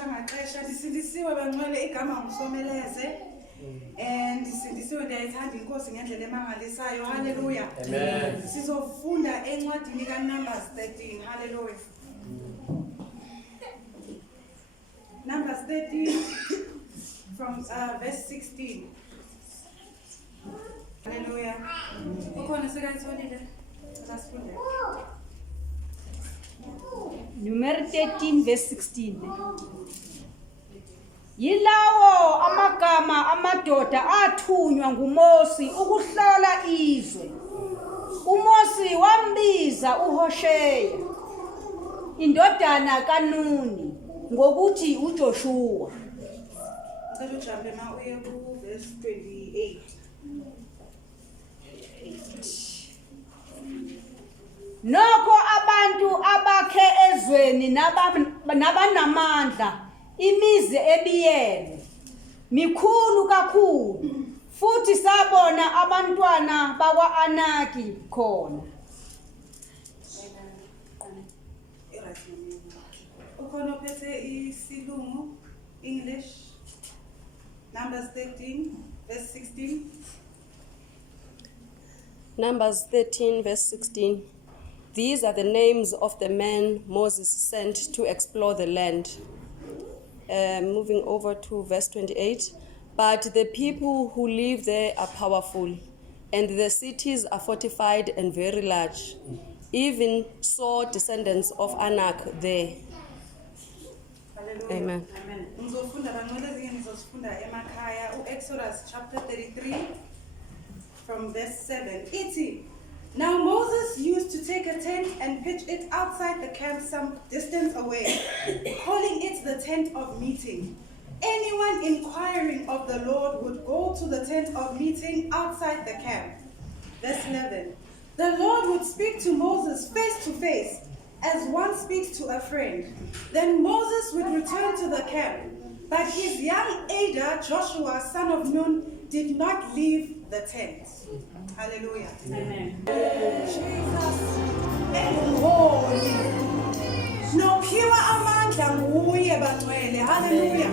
shangaxesha ndisindisiwe bangcwele igama nguSomeleze and ndisindisiwe ndiyayithanda inkosi ngendlela emangalisayo. Hallelujah. Amen. Sizofunda encwadini kaNumbers 13. Hallelujah. Numbers 13 from verse 16. Hallelujah. Ukhona sekayitholile? Sasifunde. Number 13 verse 16. Yilawo amagama amadoda athunywa nguMosi ukuhlola izwe. uMosi wambiza uHosheya indodana kaNuni ngokuthi uJoshua. Ngicela ujampe ma uye ku verse 28. Nokho abantu abakhe ezweni nabanamandla imizi ebiyele mikhulu kakhulu futhi sabona abantwana bakwa-Anaki khona. Ukhona ophethe isilungu English Numbers 13 verse 16. Numbers 13 verse 16. These are the names of the men Moses sent to explore the land. Moving over to verse 28. But the people who live there are powerful, and the cities are fortified and very large. Even so, descendants of Anak there. Hallelujah. Amen. Amen. Ngizofunda bangcwele ezinye ngizofunda emakhaya Exodus chapter 33 from verse 7. Ithi, now Moses used to take a tent and pitch it outside the camp some distance away, calling it the tent of meeting. Anyone inquiring of the Lord would go to the tent of meeting outside the camp. Verse 11. The Lord would speak to Moses face to face, as one speaks to a friend. Then Moses would return to the camp, but his young aider, Joshua, son of Nun, did not leave the tent. Hallelujah. Amen. Jesus engumholi nophiwa amandla nguye bangcwele. Hallelujah.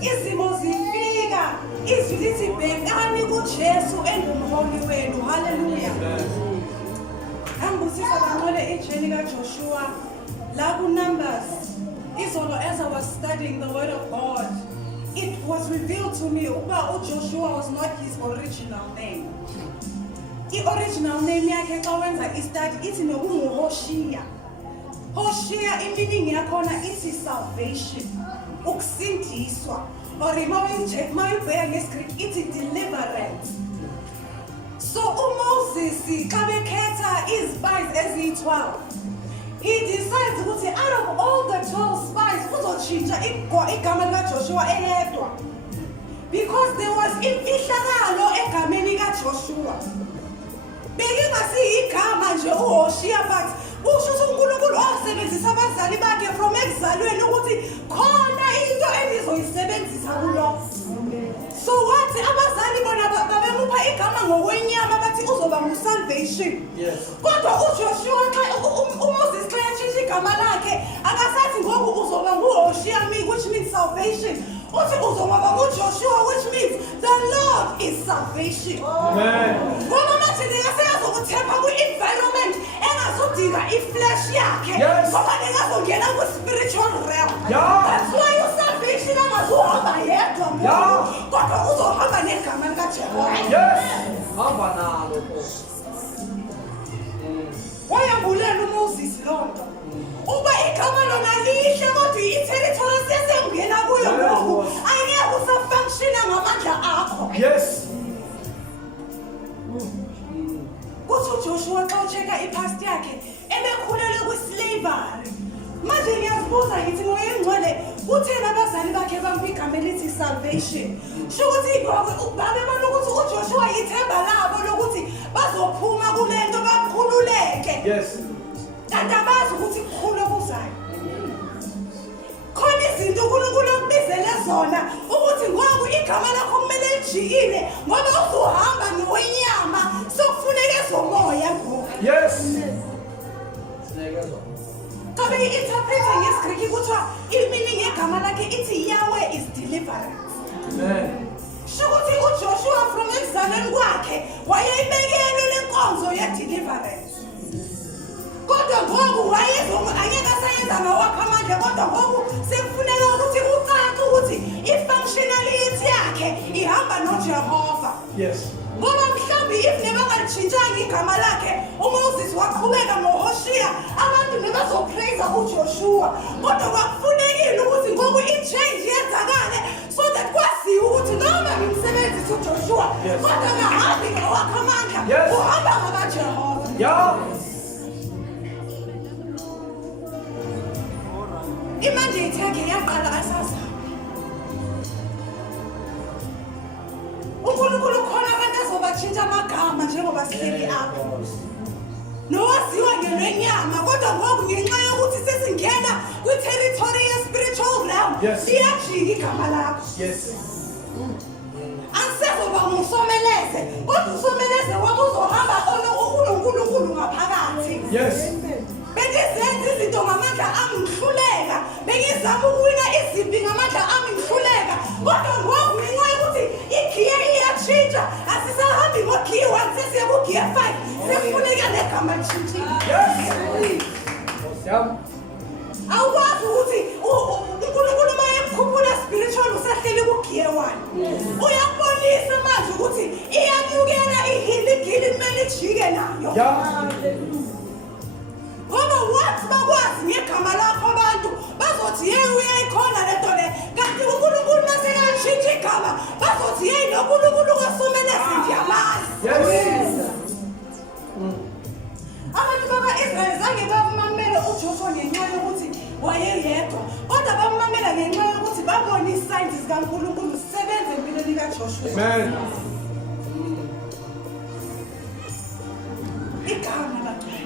Izimo zifika izwi lithi bhekani kuJesu engumholi wenu. Hallelujah. Angibusisa bangcwele ijeni kaJoshua la kuNumbers. Izolo as I was studying the word of God, it was revealed to me uba uJoshua was not his original name. I-original name yakhe xa wenza i-study ithi nokunguHoshiya. Hoshiya iminingi yakhona ithi salvation, ukusindiswa, or mawuyibheka ngeScript ithi deliverance. So uMoses xa bekhetha izispies eziyi-12, he decides ukuthi out of all the 12 spies uzotshintsha igama likaJoshua eyedwa, because there was imfihlakalo egameni kaJoshua. Bekingasiigama nje uHoshiya, but usho ukuthi uNkulunkulu wasebenzisa abazali bakhe from ekuzalweni ukuthi khona into elizoyisebenzisa kulo. So wathi abazali bona babemupha igama ngokwenyama bathi uzoba ngusalvation. Yes. Kodwa uJoshua xa uMoses xa yashintsha igama lakhe akasathi ngoku uzoba nguHoshiya, which means salvation. Uthi uzoba nguJoshua, which means the Lord is salvation. Amen. Ngoba manje ndingaseyazokuthepha kwi-environment engazudinga iflesh yakhe, ngoba ndingazongena kwi-spiritual realm. That's why usalvation angazuhamba yedwa ngoku, kodwa uzohamba negama likaJehova. Hamba nalo Nkosi. Wayambulela uMoses loo nto. Uba igama lona lihle kodwa i-territory sesengena kuyo ngoku, angeke usafunctiona ngamandla akho. Yes. Kuthi uJoshua xa ucheka ipast yakhe ebekhulele kwi-slavery. Manje ngiyazibuza ngithi moya engcwele kuthena abazali bakhe bampa igama elithi salvation. Sho ukuthi babebona ukuthi uJoshua yithemba labo lokuthi bazophuma kule nto bakhululeke. Yes. Kanti abazi ukuthi kukhulu okuzayo. Khona izinto uNkulunkulu okubizele zona ukuthi ngoku igama lakho kumele lijikile ngoba uzohamba ngewenyama sokufuneka ezomoya ngoku. Yes. Xa beyi-interprete ngesiGriki kuthiwa i-meaning yegama lakhe ithi Yahweh is deliverance. Amen. Shukuthi uJoshua from ekuzalweni kwakhe wayeyibekelwe le nkonzo ye-deliverance. Kodwa ngoku angeke asayenza ngawakhe amandla, kodwa ngoku sekufuneka ukuthi kucace ukuthi i-functionality yakhe ihamba noJehova. Yes. Ngoba mhlawumbe if nebangalishintshanga igama lakhe, uMoses waqhubeka noHoshiya, abantu nebazopraise uJoshua. Kodwa kwakufunekile ukuthi ngoku i-change yenzakale so that kwaziwe ukuthi noma ngimsebenzisa uJoshua, kodwa kahambi ngawakhe amandla, uhamba ngakaJehova. Yeah. I-mandate yakhe yaqala asazama. uNkulunkulu khona abantu azobatshintsha amagama njengoba sihleli apha. Nowaziwa ngelwenyama, kodwa ngoku ngenxa yokuthi sesingena kwi-territory ye-spiritual realm, siyajika igama lakho. Yes. Angisezoba nguSomeleze, kodwa uSomeleze wami uzohamba uNkulunkulu ngaphakathi. Yes. Bengizenza izinto ngamandla ami ngihluleka, bengizama ukuwina izimpi ngamandla ami ngihluleka, kodwa ngoku ngenxa yokuthi igiye iyatshintsha, asisahambi ngo-gear 1 sesiya ku-gear 5, sekufuneka negama lishintshile. Awukwazi ukuthi uNkulunkulu uma ekukhuphula spiritual usahleli ku-gear 1. Uyakubonisa manje ukuthi iyanyukela ihiligili kumele ijike nayo. Ngoba wathi bakwazi ngegama lakho abantu bazothi yeyi uyayikhona lento le, kanti uNkulunkulu maseyashintsha igama bazothi yeyi noNkulunkulu kaSomeleze ndiyamazi. Abantu bakwa-Israyeli zange bamamele uJoshua ngenxa yokuthi wayeyedwa, kodwa bamamela ngenxa yokuthi babona i-signs zikaNkulunkulu zisebenza empilweni kaJoshua. Amen. Igama baqala.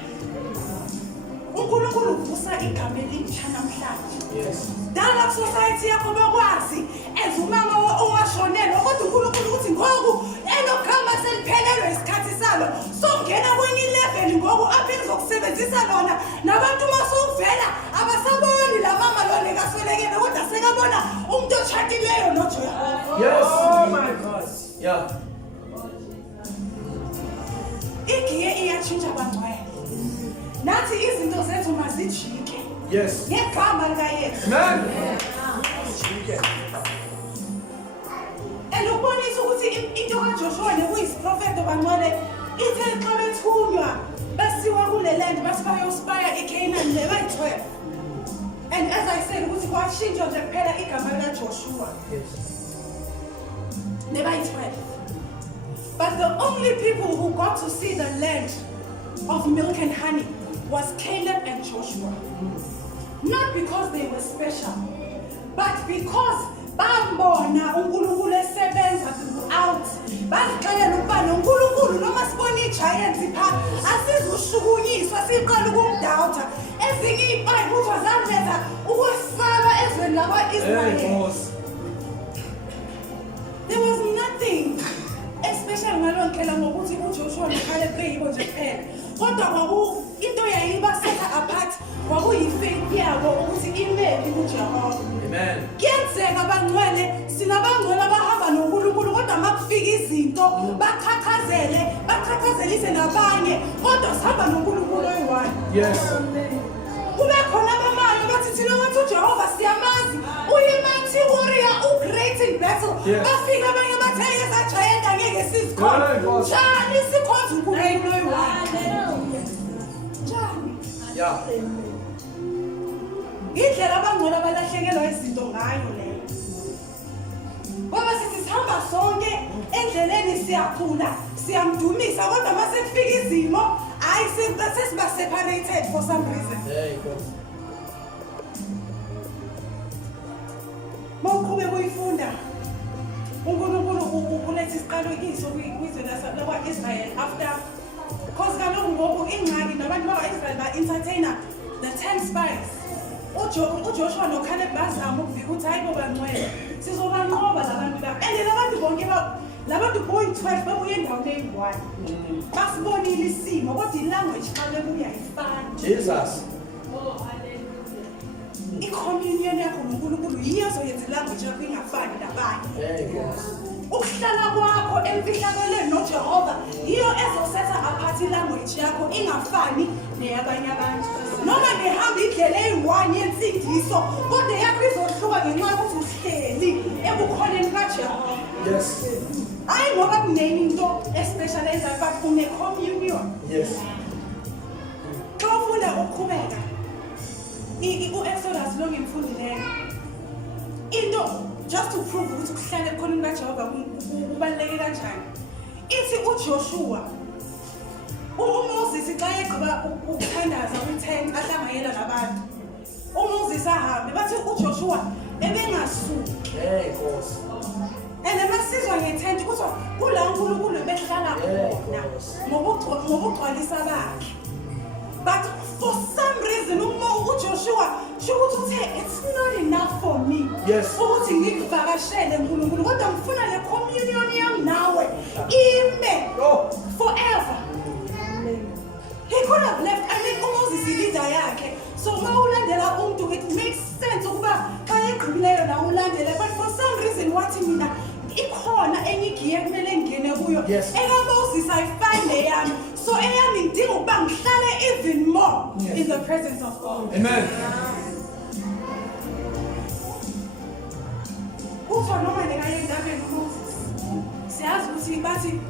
uNkulunkulu uvusa igama elintsha namhlanje. Yes. Dala society yakho bakwazi ezumama owashonelwa, kodwa uNkulunkulu uthi ngoku elogama seliphelelwe isikhathi salo, songena kwenye ilevel ngoku apha engizokusebenzisa lona, nabantu masovela abasaboni la mama lona ekaswelekele, kodwa sekabona umuntu otshatileyo noJehova. Yes. Oh my God. Yeah. Igiye iyatshintsha bangcwele. Nathi izinto zethu mazijike. Yes. Ngegama likaYesu. Amen. And ukubonisa ukuthi into kaJoshua nekuyisiprofeto bangcwele ithe xa bethunywa basiwa kule land bathi bayospaya iCanaan lebayi-12. And as I said ukuthi kwashintshwa nje kuphela igama likaJoshua nebayi-12. But the only people who got to see the land of milk and honey was Caleb and Joshua. Not because they were special, but because bambona uNkulunkulu esebenza throughout. Bazixelela ukuba noNkulunkulu noma sibona i-giants pha asizushukunyiswa siqala ukumdawutha. Ezinye iy'mpayi kuthiwa zaletha ukwesaba ezweni lakwa-Israyeli. There was nothing especially ngaloo ndlela ngokuthi uJoshua noCaleb beyibo nje kuphela, kodwa into yayibasetha apart kwakuyi-faith yabo ukuthi imeli kuJehova. Amen. Kuyenzeka bangcwele, sinabangcwele abahamba noNkulunkulu, kodwa makufika izinto baqhaqhazelise nabanye, kodwa sihamba noNkulunkulu oyi-one. Yes. Kube khona abamayo bathi thina wathi uJehova siyamazi, uyi-mighty warrior, u-great in battle. Bafika abanye bathi hey eza-giant angeke sizikhona. Njani sikhonza uNkulunkulu oyi-one? Njani? Yeah. Indlela abangcwele abalahlekelwa izinto ngayo leyo. Ngoba sithi sihamba sonke endleleni siyakhula, siyamdumisa, kodwa mase kufika izimo hayi sesiba separated for some reason. There you go. Mawuqhube kuyifunda uNkulunkulu uletha isiqalo kiso kwizwe lakwa-Israyeli after, because kaloku ngoku ingxaki nabantu bakwa-Israyeli ba-entertainer the 10 spies. uJoshua noCaleb bazama ukuvika ukuthi hayi bo bangcwele sizobanqoba labantu la, and labantu bonke labantu boyi-12 babuye endaweni eyi-1. Basibonile isimo, kodwa ilanguage xa bebuya ayifani. Jesus. I-communion yakho noNkulunkulu yiyo ezoyenza ilanguage yakho ingafani nabanye. Ukuhlala kwakho emfihlakelweni noJehova yiyo ezosetha apart ilanguage yakho ingafani neyabanye abantu. Noma nehamba indlela eyi-1 yensindiso kodwa yakho izohluka ngenxa yokuthi uhleli ebukhoneni kaJehova. Yes. Hayi ngoba kunenye into especially eyenzayo but une-communion. Yes. Xa ufunda ukuqhubeka u-Exodus lo ngimfundileyo into just to prove ukuthi ukuhlala ebukhoneni kaJehova kubaluleke kanjani. Ithi uJoshua uMoses xa egqiba ukuthandaza kwi-tent ahlanganyela nabantu uMoses ahambe bathi uJoshua ebengasuki. Nkosi. And emasizwa nge-tent kuthiwa kula uNkulunkulu behlala khona ngobugcwalisa bakhe. But for some reason uJoshua shukuthi uthe it's not enough for me. Yes. Ukuthi ngikuvakashele uNkulunkulu kodwa ngifuna le communion yami nawe ime forever. He could have left. I mean uMoses leader yakhe. So uma ulandela umuntu it makes sense ukuba xa egqibileyo na ulandele but for some reason wathi mina ikhona enye igiye kumele ngene kuyo. Yes. EkaMoses ayifane yami. So eyami ngidinga ukuba ngihlale even more in the presence of God. Amen. Kuthiwa noma ndingaya entabeni uMoses. Siyazi ukuthi bathi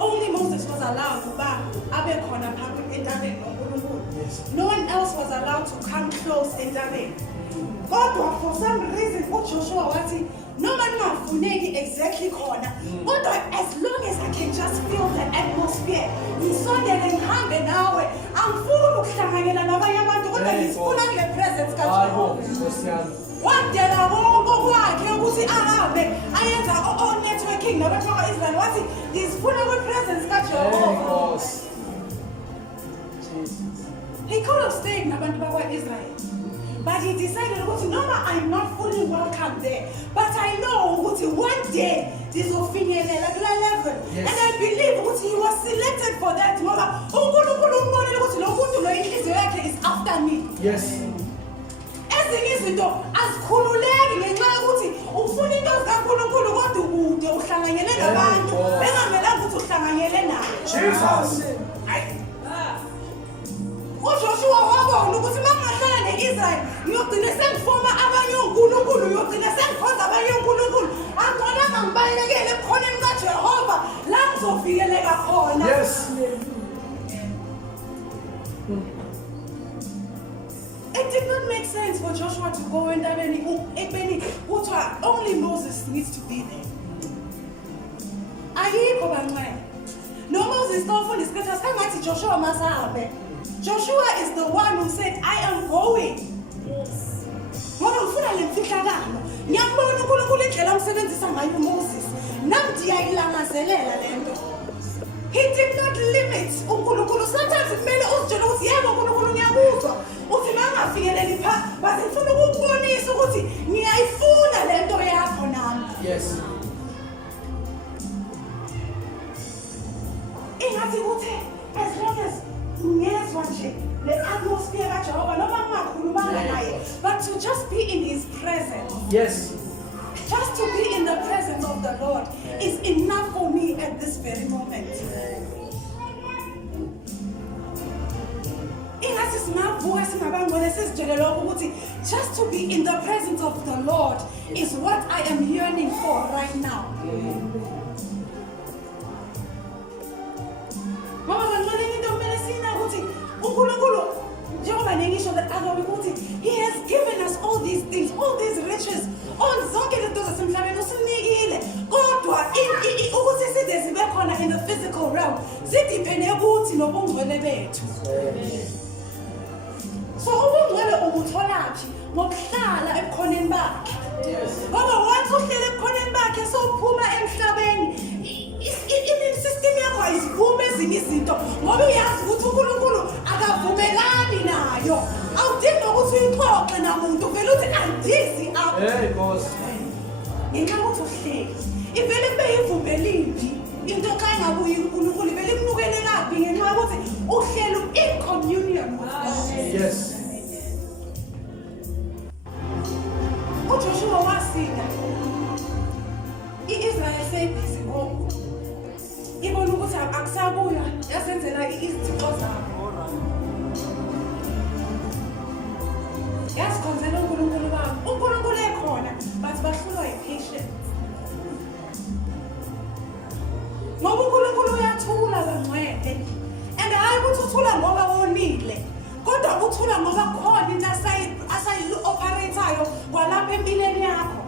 only Moses was allowed ukuba abe khona phakathi entabeni noNkulunkulu. No one else was allowed to come close entabeni. Kodwa for some reason uJoshua wathi noma ningafuneki exactly khona kodwa as long as I can just feel the atmosphere ngisondele ngihambe nawe angifuni ukuhlanganyela nabanye abantu kodwa ngifuna kule presence kaJehova. Wadela konke kwakhe ukuthi ahambe ayenza o-networking nabantu bakwa-Israyeli wathi ngizifuna kwi-presence kaJehova. He could have stayed nabantu bakwa-Israyeli. But he decided ukuthi noma I'm not fully welcome there, but I know ukuthi one day ndizofinyelela kula level. Yes. And I believe ukuthi he was selected for that ngoba uNkulunkulu umbonile ukuthi lo muntu lo inhliziyo yakhe is after me. Yes. Ezinye izinto azikhululeki ngenxa yokuthi ufuna into zikaNkulunkulu kodwa ukude uhlanganyele nabantu bengamelanga ukuthi uhlanganyele naye. Jesus. uJoshua wabona ukuthi mangahlala neIsrael ngiyogcina sengifoma abanye onkulunkulu ngiyogcina sengikhonza abanye onkulunkulu angconanga ngibalekele ebukhoneni kaJehova la ngizovikeleka khona. Yes. It did not make sense for Joshua to go entabeni ekubeni kuthiwa only Moses needs to be there. Ayikho bancane. No Moses ufunda isikhathi sangathi Joshua masahambe. Joshua is the one who said, I am going. Yes. Ngoba ngifuna le mfihlakalo. Ngiyambona uNkulunkulu indlela amsebenzisa ngayo uMoses. Nami ndiyayilangazelela lento. He did not limit uNkulunkulu. Sometimes kumele uzitshele ukuthi yebo uNkulunkulu ngiyakuzwa. Uthi mangafikeleli pha, base ngifuna ukubonisa ukuthi ngiyayifuna lento yakho nami. Yes. Ingathi uthe as long as ngezwa nje the atmosphere kaJehova noma ngingakhulumanga naye but to just be in his presence. Yes. Just to be in the presence of the Lord is enough for me at this very moment. Ingathi singavuka singabangcwele sizitshele lokho ukuthi just to be in the presence of the Lord is what I am yearning for right now. Mama bancane into kumele sina ukuthi uNkulunkulu njengoba nengisho that other ukuthi he has given us all these things, all these riches, all zonke lezinto zasemhlabeni usinikile kodwa ukuthi size zibe khona in the physical realm sidiphene ukuthi nobungcwele bethu. So ubungcwele ubutholaphi ngokuhlala ebukhoneni bakhe. Ngoba once uhlele ebukhoneni bakhe sophuma emhlabeni immune system yakho ayivumi ezinye izinto ngoba uyazi ukuthi uNkulunkulu akavumelani nayo. Awudingi ukuthi uyixoxe namuntu vele uthi andizi apha. Hey boss. Ngenxa yokuthi uhleli ivele kube yivumelini into xa ingabuyi uNkulunkulu vele imnukele kabi ngenxa yokuthi uhleli in communion with God. Yes. Palestina. I-Israel seyibhizi ngoku. Ibona ukuthi akusabuya yasenzela izithixo zabo. Yasikhonzela uNkulunkulu wabo. uNkulunkulu ekhona but bahlulwa yi-patience. Ngoba uNkulunkulu uyathula kancwele. And hayi ukuthi uthula ngoba wonile. Kodwa uthula ngoba khona into asayi-operateayo kwalapha empilweni yakho.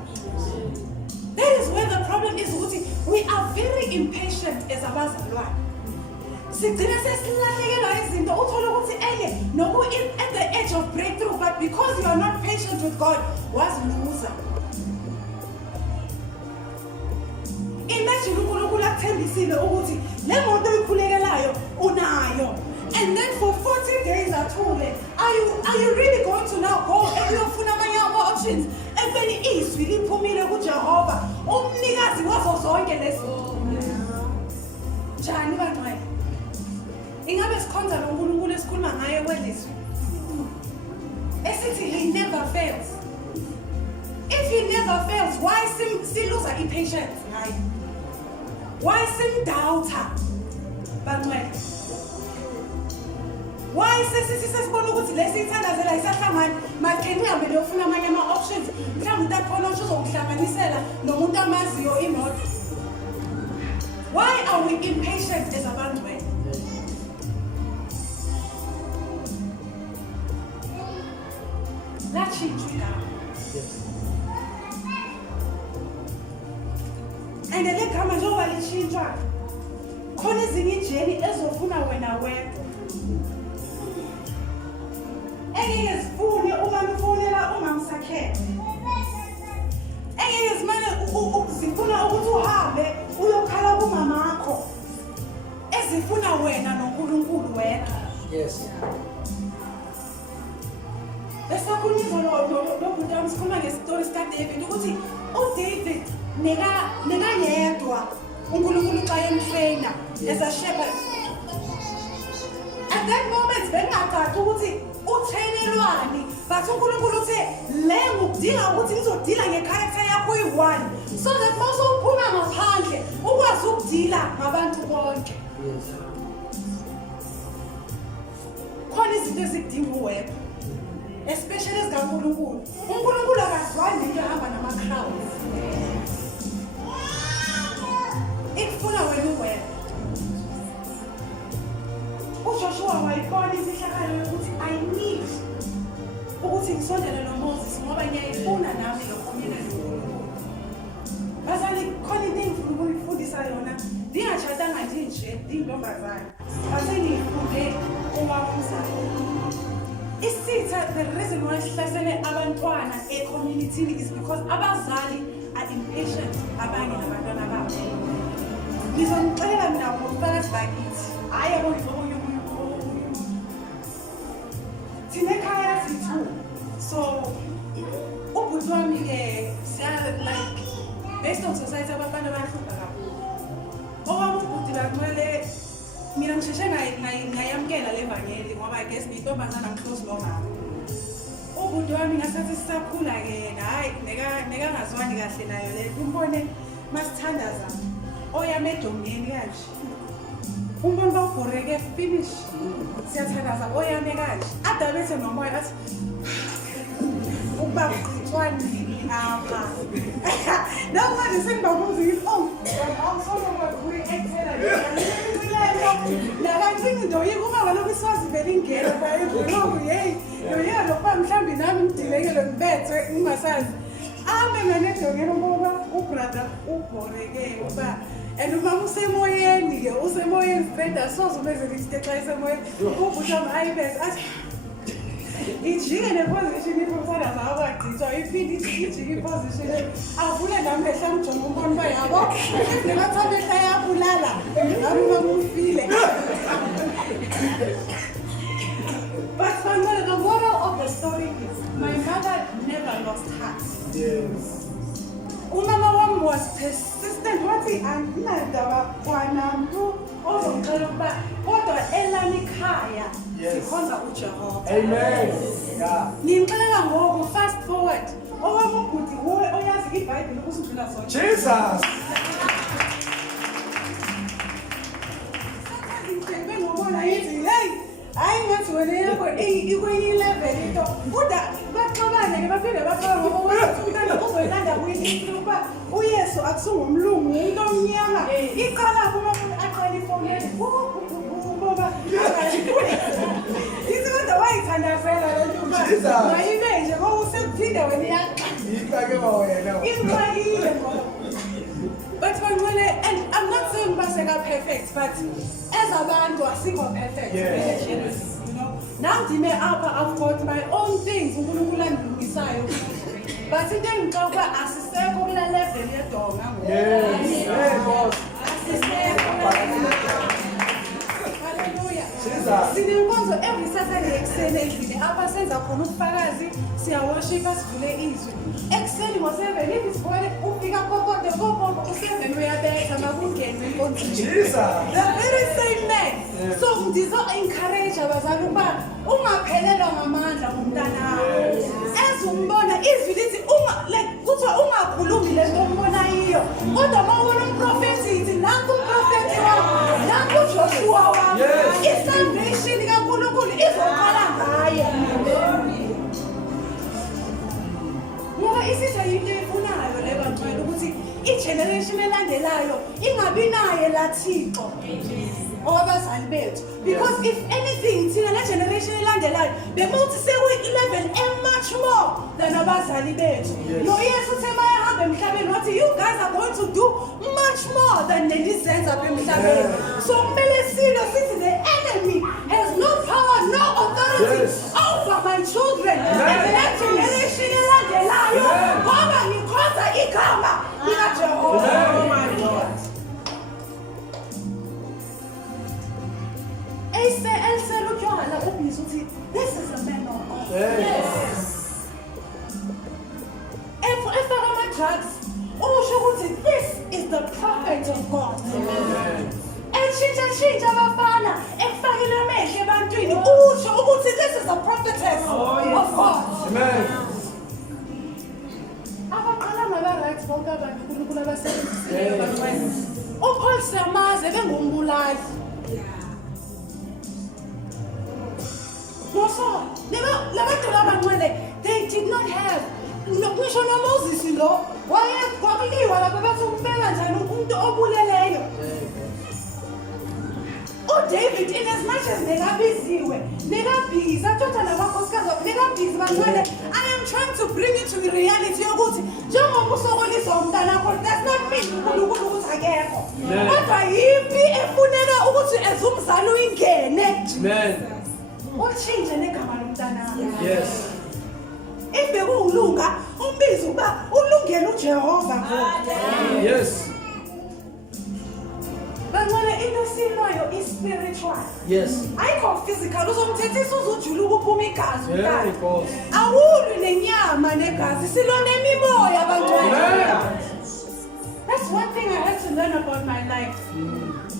That is where the problem is ukuthi we are very impatient as abazalwane. Sigcina sesilahlekelwa izinto uthola ukuthi noku at the edge of breakthrough, but because you are not patient with God, waziluza. Imagine uNkulunkulu akuthembisile ukuthi le moto oyikhulekelayo unayo. And then for 40 days athule. Are you really going to now go and uyofuna amanye options? Ekubeni izwi liphumile kuJehova, umnikazi wazo zonke lezo. Njani bangcwele? Ingabe sikhonza lo uNkulunkulu esikhuluma ngaye kwelizwi? Esithi he never fails. If he never fails, why siluza impatience ngaye? Why simdoubter? Bangcwele. Why sesibona ukuthi lesithandazela isahlangana makheni uhambe leyofuna amanye ama-options mhlawumbe utakhona ukuthi uzokuhlanganisela nomuntu amaziyo imoto? Why are we impatient as abantu wena? Latshintshwa igama. And le gama njengoba litshintshwa khona ezinye ijeni ezofuna wena wedwa. Engeke zifune uma nifonela ungamsakhele. Engeke zimane zifuna ukuthi uhambe uyokhala kumamakho. Ezifuna wena noNkulunkulu wena. Yes. Esakhulunywa lo muntu amsikhuluma ngestory sikaDavid ukuthi uDavid nekayedwa uNkulunkulu xa emtraina as a shepherd. At that moment bengacaci ukuthi utrainelwani, but uNkulunkulu uthe le ngikudinga ukuthi ngizodila ngecharacter yakho uyi-one so that mase uphuma ngaphandle ukwazi ukudila ngabantu bonke. Khona izinto ezidinga uweba, especially ezikaNkulunkulu. uNkulunkulu akazwani nento ehamba nama-crowds. Ikufuna wena uweba. uJoshua wayibona imfihlakalo yokuthi I need ukuthi ngisondele noMoses ngoba ngiyayifuna nami lo community noNkulunkulu. Bazali khona into engifuna ukuyifundisa yona. Ndingatshadanga nje ndiyintombazane. Basengiyifunde owamzali. Isitha, the reason why sihlasele abantwana e-community is because abazali are impatient abanye nabantwana babo. Ngizonixelela mina ngobufakazi bakithi. Hayi yabo thina ekhaya sithu. So ubhuti wami ke like based on society abafana bayahlupha kakhulu. Owami ubhuti bakumele mina ngisheshe ngayamkela le vangeli ngoba I guess ngiyintombazana ngiclose nomama. Ubhuti wami ngasathi sisakhula ke hayi nekangazwani kahle nayo le umbone masithandaza oyame edongeni kanje. Umbone bawubhoreke finish. Siyathandaza oyame kanje. Adabethe nomoya athi ukuba kuqhitshwani apha. Namanje sengibabuza ukuthi awusolo kuyi-exhela lakancinci into yikuba kaloku iswazi vele ingena bayibhulongo yeyi yoyeka lokuba mhlawumbe nami ngidilekele ngibethwe ngingasazi ame nganedongeni ngoba ubrother ubhoreke uba and umama usemoyeni-ke usemoyeni straight asoze ubezele isite xa esemoyeni ubutama ayibese athi ijike neposition ifumsana zawo kwagqithwa iphinde ijike iposition avule nami behla mjonga umbona uba yabo nebathatha behla yabulala nami bamufile. But the moral of the story is my mother never lost heart. Yes. Umama wami was persistent wathi andinadaba kwanamntu ozongixela ukuba kodwa elami ikhaya sikhonza uJehova. Amen. Yeah. Ngimxelela ngoku fast forward owami ubhuti oyazi iBhayibheli ukusindula zonke. Jesus. Bengibona yithi hey hayi ngathi wena yakho ikwenye level into kodwa baxabane ke baphinde baxabane ngoba wathi umntana uzoyilanda kuyini ukuba uYesu akusungumlungu umuntu omnyama iqala kuma aqala ifoni yakhe ngoba izinto wayithandazela le nto ba mayibe nje ngoba usekuphinde wena Yifake wena. imali ngoba but and I'm not saying baseka perfect, but as abantu asikho perfect. Yes. You know, now dime apha I've got my own things uNkulunkulu andilungisayo. But into engixoxa asisekho kula level yedonga ngoku. Yes. Hallelujah. Sinenkonzo every Saturday ekuseni endlini apha senza khona ubufakazi siyaworship sivule izwi. Ekuseni ngo7 isikole ufika kokote kokoke u7 uyabetha makungene inkonzo. Jesus. The very same man. So ngizo encourage abazali ukuba ungaphelelwa ngamandla ngumntana wakho. Ezumbona izwi lithi like kuthiwa ungakhulumi lento ombona yiyo. Kodwa mawubona umprofeti ithi nanku umprofeti wakho, nanku Joshua wakho. Isalvation kaNkulunkulu izoqala ngaye. Ngoba isizwe yinto efunayo le bantwana ukuthi igeneration elandelayo ingabi naye la Thixo abazali bethu, because if anything thina le generation elandelayo bekuthi seku-level much more than abazali bethu. noYesu uthe mayehamba emhlabeni wathi you guys are going to do much more than nenizenza apha emhlabeni. So kumele silwe sithi the enemy has no power, no authority over my children and the generation elandelayo ngoba ngikhonza igama likaJehova. Oh my God. This is a man of God. Yes. If I have my drugs, this is the prophet of God. Amen. And she abafana ekufakile amehlo ebantwini usho ukuthi this is a prophetess of God. Amen. Abaqala ngaba-right bonke abantu uNkulunkulu abasebenzisileyo abantwana. uPaul Someleze bengumbulali. No, they did not have. Ngisho noMoses lo wayekwaliwa lapha bathi umbeka njani umuntu obuleleyo. David, in as much as nekabhiziwe, nekabhiza tota nabakhosikazi nekabhizi bantwana, I am trying to bring it to the reality yokuthi njengoba usokoliswa umntana wakho does not mean uNkulunkulu ukuthi akekho. Kodwa yimpi efuneka ukuthi ezumzali uyingene. Amen. Utshintshe negama lomntana. Yes. If bekuwulunga umbizo uba ulungele uJehova ngoku. Yes. Bangcwele into silwayo is spiritual. Yes. Ayikho physical uzomthethisa uzujuluka uphuma igazi Yeah, of course. awulwi nenyama negazi silwa nemimoya bantwana. That's one thing I had to learn about my life.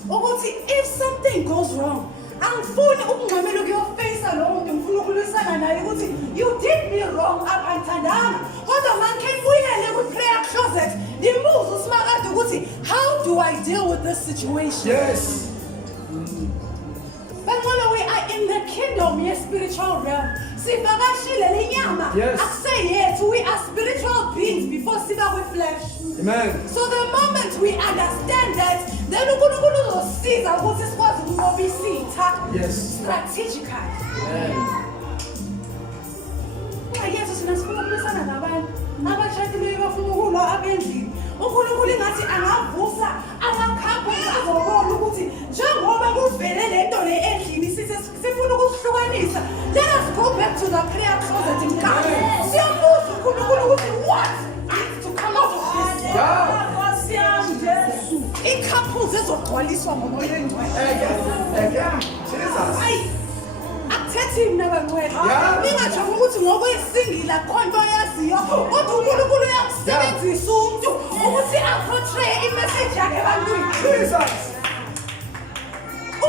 Ukuthi if something goes wrong, angifuni ukungxamela ukuyofacea lo muntu ngifuna ukulwisana naye ukuthi you did me wrong apanthandanga kodwa manje ngibuyele ku-prayer closet ndimbuze uSimakade ukuthi how do I deal with this situation? Yes. But when we are in the kingdom, yes, spiritual realm. Yes. I say yes, we are spiritual beings before siba with flesh. Amen. So the moment we understand that, then uNkulunkulu uzosiza ukuthi sikwazi ukunqobisitha strategically. Yes, sinasifuna ukulwisana nabantu abashadileyo bafuna ukulwa abendlini. uNkulunkulu ingathi angavusa amakhambi azobona ukuthi njengoba kuvele lento le endlini sifuna ukusihlukanisa. Let us go back to the prayer closet in God. Siyambuza uNkulunkulu ukuthi what needs to come out of this? Jesu. Icouples ezogcwaliswa ngomoya oyingcwele. Jesus. Akuthethi mina bangcwele. Ningajonga ukuthi ngoba uyisingile akho nto oyaziyo kodwa uNkulunkulu uyamsebenzisa umuntu ukuthi aportray imessage yakhe ebantwini. Jesus.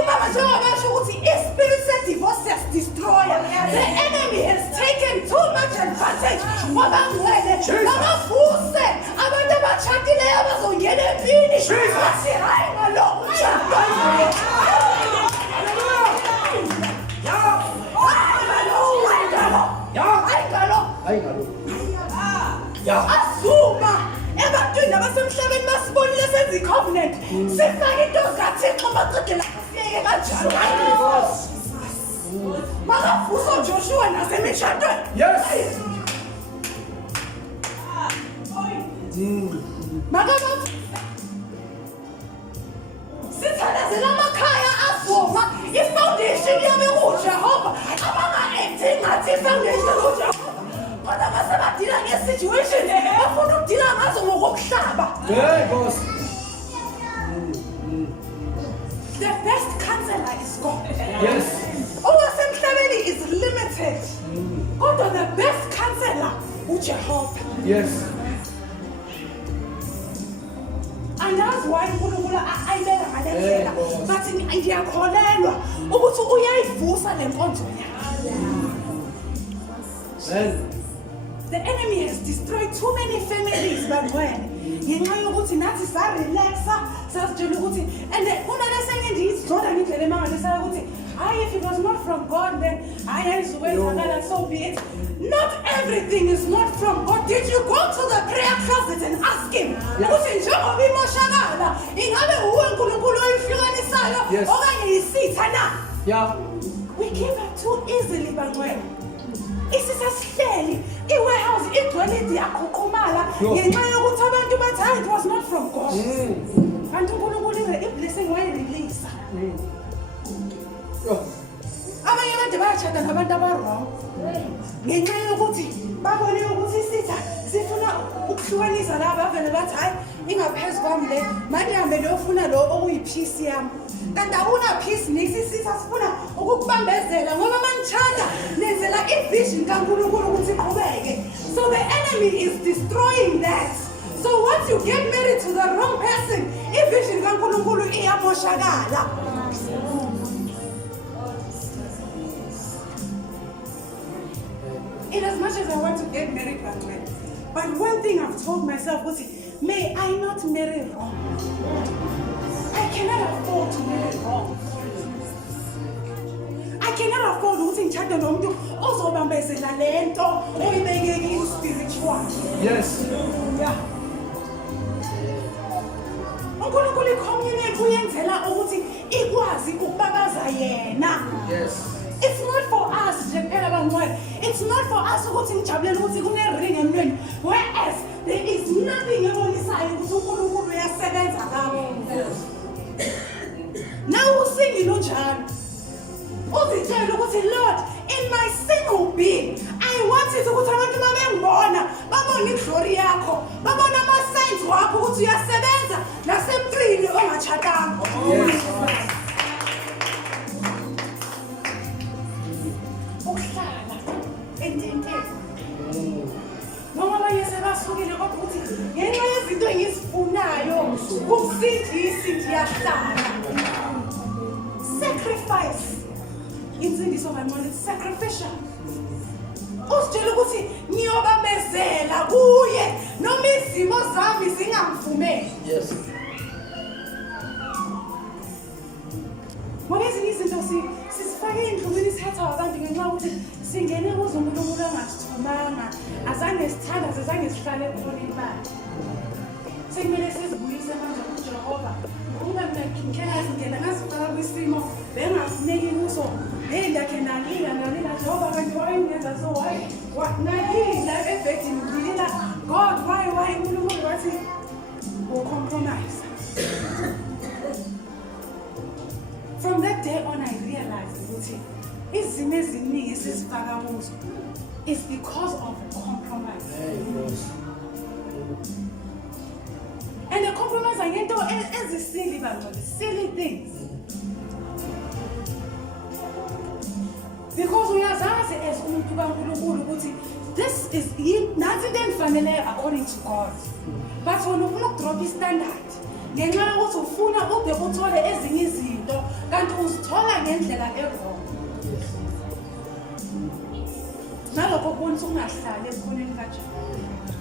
Ubaba njengoba basho ukuthi ispirit se-divorce destroyer. The enemy has taken too much advantage. Wabangcwele babavuse abantu abashadileyo bazongena empini. Bathi hayi ngalo. Asuma ebantwini abasemhlabeni basibonile senza i-covenant sifake into zikaThixo baqedela siyeke kanjalo bakavusa uJoshua nasemishadweni. Yes. Sithandazela amakhaya avuma i-foundation yami kuJehova abanga-acting ngathi i-foundation kuJehova kodwa basebadila nge-situation bafuna ukudila ngazo ngokokuhlaba. The best counselor is God. Yes. Owasemhlabeni is limited kodwa the best counselor uJehova. Yes. Andazi why uNkulunkulu ayibeka ngale ndlela bathi ngiyakholelwa ukuthi uyayivusa le nkonzo yakhe. The enemy has destroyed too many families bantwana ngenxa yokuthi nathi sarelaxa sasitshela ukuthi and kumele sengendiyizola ngendlela emangalisayo ukuthi hayi if it was not from God then hayi ayizokwenzakalala so be it. Not everything is not from God. Did you go to the prayer closet and ask him ukuthi njengoba imoshakala ingabe uwe uNkulunkulu oyihlukanisayo okanye yisitha na? Yeah. We give up too easily bantwana. Isisasihleli i-warehouse igcwele iyaqhuqhumala ngenxa yokuthi abantu bathi hayi it was not from God. Kanti uNkulunkulu i-blessing wayireleasa. Abanye abantu bayashada nabantu abarong ngenxa yokuthi babone ukuthi isitha sifuna ukuhlukanisa laba bavele bathi hayi ingaphezu kwami le manje hambe leyofuna lo okuyiphisi yami kanti awuna peace nesisitha sifuna ukukubambezela ngoba mangichanda nenzela i-vision kaNkulunkulu ukuthi iqhubeke. So the enemy is destroying that. So once you get married to the wrong person i-vision kaNkulunkulu iyamoshakala. In as much as I want to get married, but one thing I've told myself was, may I not marry wrong. I cannot afford to marry wrong. I cannot afford ukuthi ngitshade nomuntu ozobambezela lento oyibekeke spiritual. Yes. Yeah. uNkulunkulu i-community uyenzela ukuthi ikwazi ukubabaza yena. Yes. It's not for us nje kuphela bangcwele. It's not for us ukuthi ngijabulela ukuthi kune-ring emntweni. Whereas there is nothing ebonisayo ukuthi uNkulunkulu uyasebenza ngabo. Now usingile unjalo. Uzitshela ukuthi Lord, in my single being, I want it ukuthi abantu mabengibona babone iglory yakho, babone ama-signs wakho ukuthi uyasebenza nasemntwini ongatshadanga. Noma abanye sebasukile kodwa ukuthi ngenxa yezinto engizifunayo kumsindisi ndiyahlala. Sacrifice. Insindiso kancane sacrificial. Usitshela ukuthi ngiyobamezela kuye noma izimo zami zingangivumeli. Yes. Ngoba ezinye izinto sisifake endlumini sithatha abantu ngenxa yokuthi singene kuzo uNkulunkulu angasithumanga azange sithandaze azange sihlale khona imali. Sekumele sizibuyise manje kuJehova. Uma mina ngingena ngazifaka kwisimo bengafuneki kuso ndakhe nalila Jehova kanti wayengenza so why nalila ebhedini ngilila God why uNkulunkulu wathi compromise. From that day on I realized ukuthi izimo eziningi esizifaka kuzo is because of compromise. And the compromise ngento ezisili bangcwele, silly things. Because uyazazi as umuntu kaNkulunkulu ukuthi this is nathi into engifanele according to God. But wena ufuna ukudrop istandard. ngenxa yokuthi ufuna ude uthole ezinye izinto kanti uzithola ngendlela e-wrong. Nalokho kubonisa ukungahlali ebukhoneni kaJehova.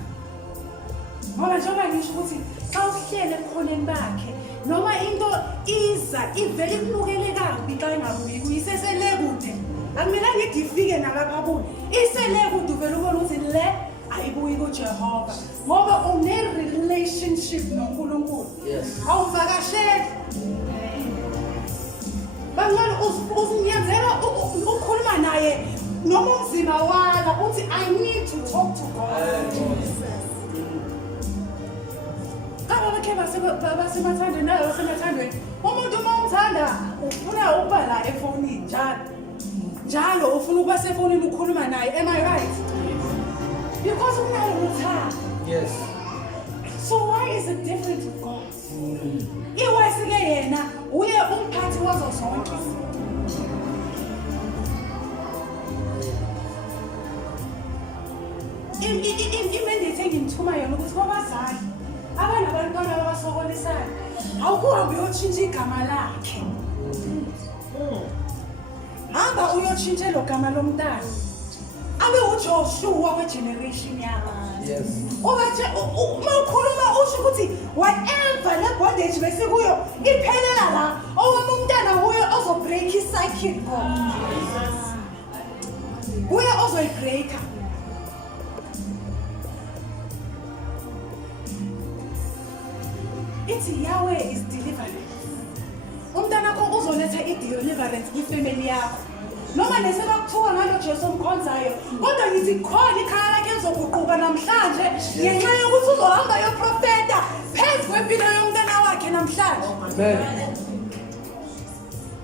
Ngoba njengoba ngisho ukuthi xa uhlele ebukhoneni bakhe noma into iza ivele ikunukele kabi xa ingabuyi kuyisesele kude. Akumele ngithi ifike nalapha kude. Isele kude uvele ubone ukuthi le ayibuyi kuJehova ngoba une-relationship noNkulunkulu. Awuvakasheli. Bangani uzinyanzela ukukhuluma naye noma umzimba wala uthi I need to talk to God. Kaba bakhe basemathandweni nayo basemathandweni. Umuntu uma umthanda ufuna ukuba la efonini njalo ufuna ukuba sefonini ukhuluma naye. Am I right? Because unayo uthando. Yes. So why is it different with God? Iwayesike yena uye umphathi wazo zonke izinto. Imendethe engimthuma yona ukuthi babazali abanabantwana abasokolisayo awukuhambe uyotshintsha igama lakhe. Hamba uyotshintsha lo gama lomntana abe uJoshua we-generation yakho. Yes. Uma ukhuluma usho ukuthi whatever le bondage besikuyo iphelela la owami umntana huyo ozobreak i-cycle khona. Huyo ozoyibreaka. Ithi Yahweh is deliverance. Umntana wakho uzoletha i-deliverance kwifamily yakho. Noma nesebakuthuka ngalo Jesu omkhonzayo kodwa ngithi khona ikhaya lakhe lizoguquka namhlanje ngenxa yokuthi uzohamba yoprofeta phezu kwempilo yomntana wakhe namhlanje. Amen.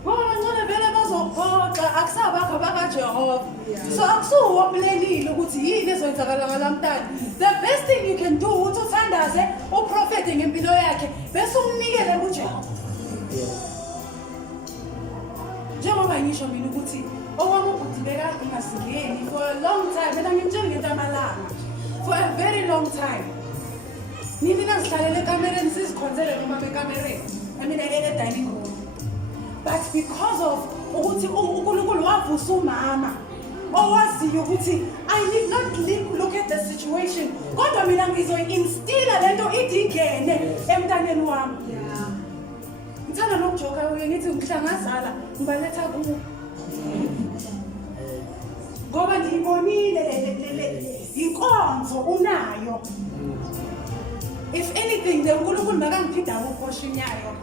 Ngoba ngcono vele bazophoxa akusabakho bakaJehova. So akusuwo obulelile ukuthi yini ezoyenzakala ngalamntana. The best thing you can do ukuthi uthandaze uprofete ngempilo yakhe bese umnikele kuJehova. Njengoba ngisho mina ukuthi owami ubhuti bekade ngasingeni for a long time mina ngimtshela ngento amalanga for a very long time. Nina ngihlalele ekamereni sizikhonzele noma bekamereni mina dining room. But because of ukuthi uNkulunkulu wavusa umama owaziyo ukuthi I need not look at the situation kodwa mina ngizoyinstilla lento idingene emntaneni wami. Ngithanda nokujoka uye ngithi ngihlangazala ngibaletha kuwe ngoba ngibonile inkonzo unayo. If anything the uNkulunkulu makangiphinda ukuphoshin yayo.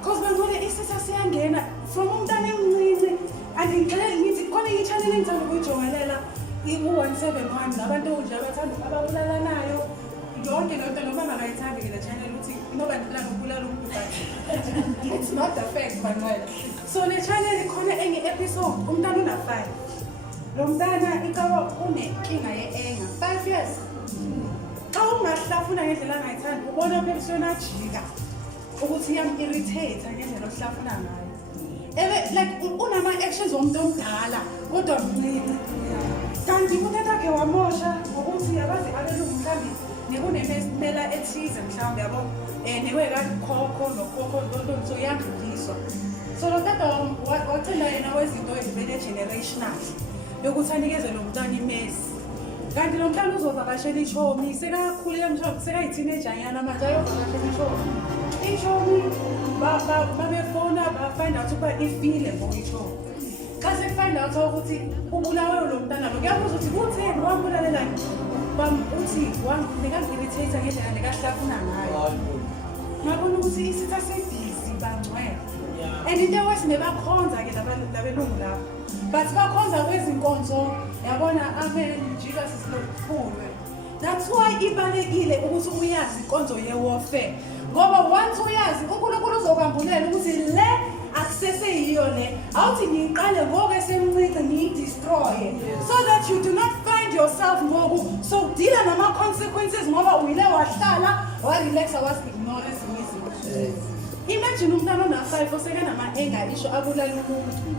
Because bangole isisa siyangena from umntana emncane and ngicela ngithi khona i-channel engithanda ukuyijongelela i-171 nabantu nje abathanda ababulalanayo yonke lento noma bangayithandi le channel uthi ngoba ngiplan ukubulala umuntu but it's not the fact bangole. So le channel khona enye episode umntana una 5. Lo mntana ikaba unenkinga ye-anger 5 years. Xa ungahlafuna ngendlela angayithandi ubona uphela ajika ukuthi iyam-irritate ngendlela ohlafuna ngayo. Like unama-actions womuntu omdala kodwa mncane. Kanti umuntu akhe wamosha ngokuthi yabazi abelungu mhlawumbe nekunemela ethize mhlawumbe yabo newekakhokho nokhokho lonto so iyadluliswa. So lo tata wacela yena wezinto ezivele generational yokuthi anikeze lo mntwana imesi. Kanti lo mntwana uzovakashela ichomi sekakhulile mhlawumbe sekayithinejanyana manje ayovakashela ichomi. Ichomi babefona bafind out ukuba ifile ngoyichomi. Xa sekufind out ukuthi ubulawe lo mntana lo kuyabuza ukuthi kutheni wambulalela uthi nekangirritate ngendlela nekahlafuna ngayo. Ngabona ukuthi isitha sebhizi bangcwele. And into ewesine bakhonza-ke labelungu labo. But bakhonza kwezinkonzo yabona amen Jesus is Lord. That's why ibalekile ukuthi uyazi inkonzo ye-warfare. Ngoba once uyazi uNkulunkulu uzokwambulela ukuthi le akusese yiyo le awuthi ngiqale ngoku esemncane ngiyidestroye so that you do not find yourself ngoku so deal nama-consequences ngoba uyile wahlala warelaxa wasi-ignore ezinye izinto. Imagine umntana ona-5 osekanama-anger isho abulala umuntu.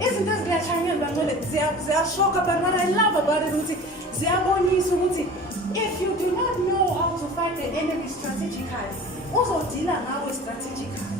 Izinto ezikuyashanyela bangcwele ziyashoka but what I love about it ukuthi ziyabonisa ukuthi If you do not know how to fight the enemy strategically, uzodila ngawe strategically.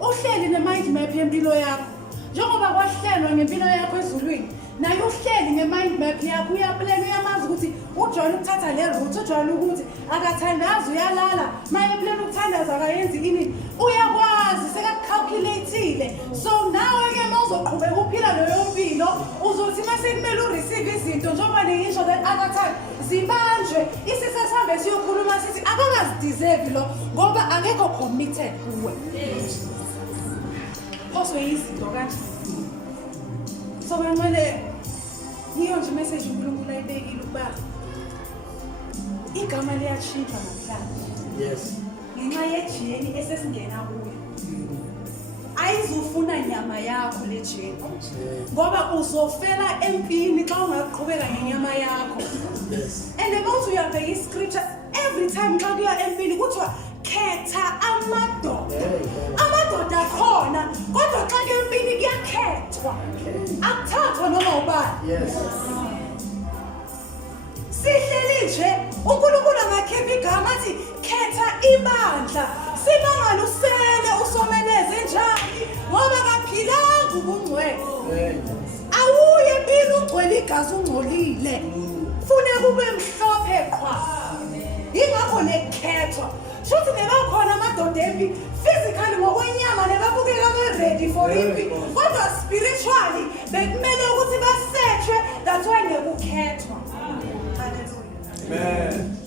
Uhleli ne-mind map yempilo yakho. Njengoba kwahlelwa ngempilo yakho ezulwini, naye uhleli nge-mind map yakho uyaplana uyamazi ukuthi uJohn ukuthatha le route, uJohn ukuthi akathandazi uyalala, maye plan ukuthandaza akayenzi ini, uyakwazi sekakucalculateile. So nawe ke mawuzoqhubeka uphila leyo mpilo, uzothi mase kumele ureceive izinto njengoba ngisho that other time zibanjwe isisa sihambe siyokhuluma sithi akangazideserve lo ngoba akekho committed kuwe. Also izinto kanje. So kumele niyo nje message uNkulunkulu ayibekile ukuba igama liyachinja namhlanje. Yes. Ngenxa yejeni esesingena kuyo. Ayizufuna nyama yakho le jeni. Ngoba uzofela empini xa ungaqhubeka ngenyama yakho. Yes. And about uyabheka iscripture every time xa kuya empini kuthiwa khetha amadoda. Amadoda akhona kodwa xa kuya empini kuyakhethwa. Akuthathwa noma ubani. Yes. Sihleli nje uNkulunkulu angakhipha igama athi khetha ibandla. Sibangani usele usomeleze njani ngoba kaphilanga ubungcwele. Awuye empini ugcwele igazi ungcolile. Funeka ube mhlophe qha. Ingakho nekhethwa. Shothi nebakhona amadoda empi physically ngokwenyama nebabukeka be-ready for impi. Kodwa spiritually bekumele ukuthi basethwe, that's why nekukhethwa. Hallelujah. Amen.